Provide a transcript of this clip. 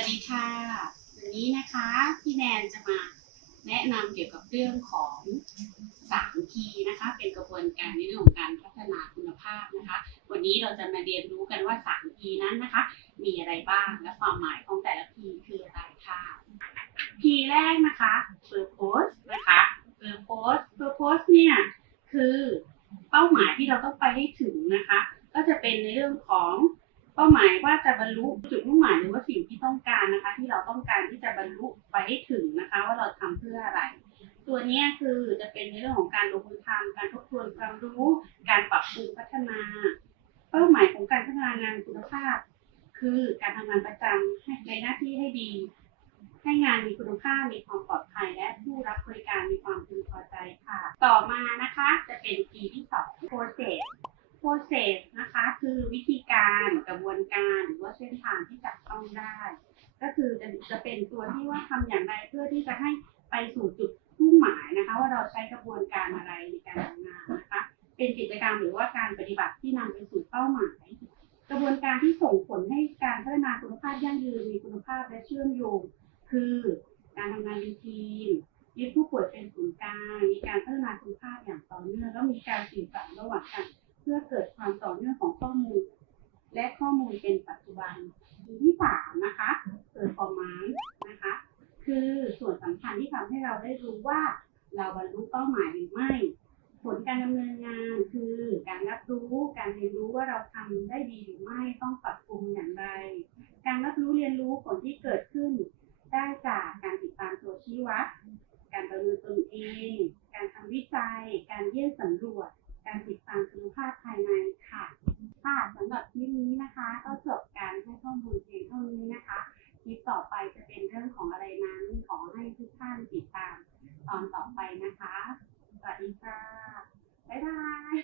วัสดีค่ะ วันนี้นะคะพี่แนนจะมาแนะนำเกี่ยวกับเรื่องของ3 P นะคะ เป็นกระบวนการในเรื่องของการพัฒนาคุณภาพนะคะ วันนี้เราจะมาเรียนรู้กันว่า3 P นั้นนะคะ มีอะไรบ้างและความหมายของแต่ละ P คืออะไรค่ะ P แรกนะคะ purpose นะคะ purpose purpose เนี่ยคือเป้าหมายที่เราต้องไปให้ถึงนะคะ ก็จะเป็นในเรื่องของ เป้าหมายว่าจะบรรลุจุดมุ่งหมายหรือว่าสิ่งที่ต้องการนะคะ ที่เราต้องการที่จะบรรลุไปให้ถึงนะคะ ว่าเราทำเพื่ออะไร ตัวนี้คือจะเป็นในเรื่องของการลงมือทำการทบทวนความรู้ การปรับปรุงพัฒนา เป้าหมายของการพัฒนางานคุณภาพ คือการทำงานประจำให้ในหน้าที่ให้ดี ให้งานมีคุณภาพมีความปลอดภัย และผู้รับบริการมีความพึงพอใจค่ะ ต่อมานะคะจะเป็น P ที่สอง process process นะคะคือวิธีการกระบวนการหรือว่าเส้นทางที่จับต้องได้ ก็คือจะจะเป็นตัวที่ว่าทำอย่างไรเพื่อที่จะให้ไปสู่จุดมุ่งหมายนะคะ ว่าเราใช้กระบวนการอะไรในการทำงานนะคะเป็นกิจกรรมหรือว่าการปฏิบัติที่นำไปสู่เป้าหมาย กระบวนการที่ส่งผลให้การพัฒนาคุณภาพยั่งยืนมีคุณภาพและเชื่อมโยง คือการทำงานเป็นทีมยึดผู้ป่วยเป็นศูนย์กลางมีการพัฒนาคุณภาพอย่างต่อเนื่องแล้วมีการสื่อสารระหว่างกัน พื่อเกิดความต่อเนื่องของข้อมูล และข้อมูลเป็นปัจจุบันอันที่สามนะคะ performance นะคะ คือส่วนสำคัญที่ทำให้เราได้รู้ว่า เราบรรลุเป้าหมายหรือไม่ ผลการดำเนินงานคือการรับรู้การเรียนรู้ว่าเราทำได้ดีหรือไม่ต้องปรับปรุงอย่างไร การรับรู้เรียนรู้ผลที่เกิดขึ้น ได้จากการติดตามตัวชี้วัดการประเมินตนเอง การทำวิจัย การเยี่ยมสำรวจ การติดตามคุณภาพภายในค่ะ ค่ะสำหรับคลิปนี้นะคะ ก็จบการให้ข้อมูลเพียงเท่านี้นะคะคลิปต่อไปจะเป็นเรื่องของอะไรนั้นขอให้ทุกท่านติดตามตอนต่อไปนะคะ สวัสดีค่ะ บ๊ายบาย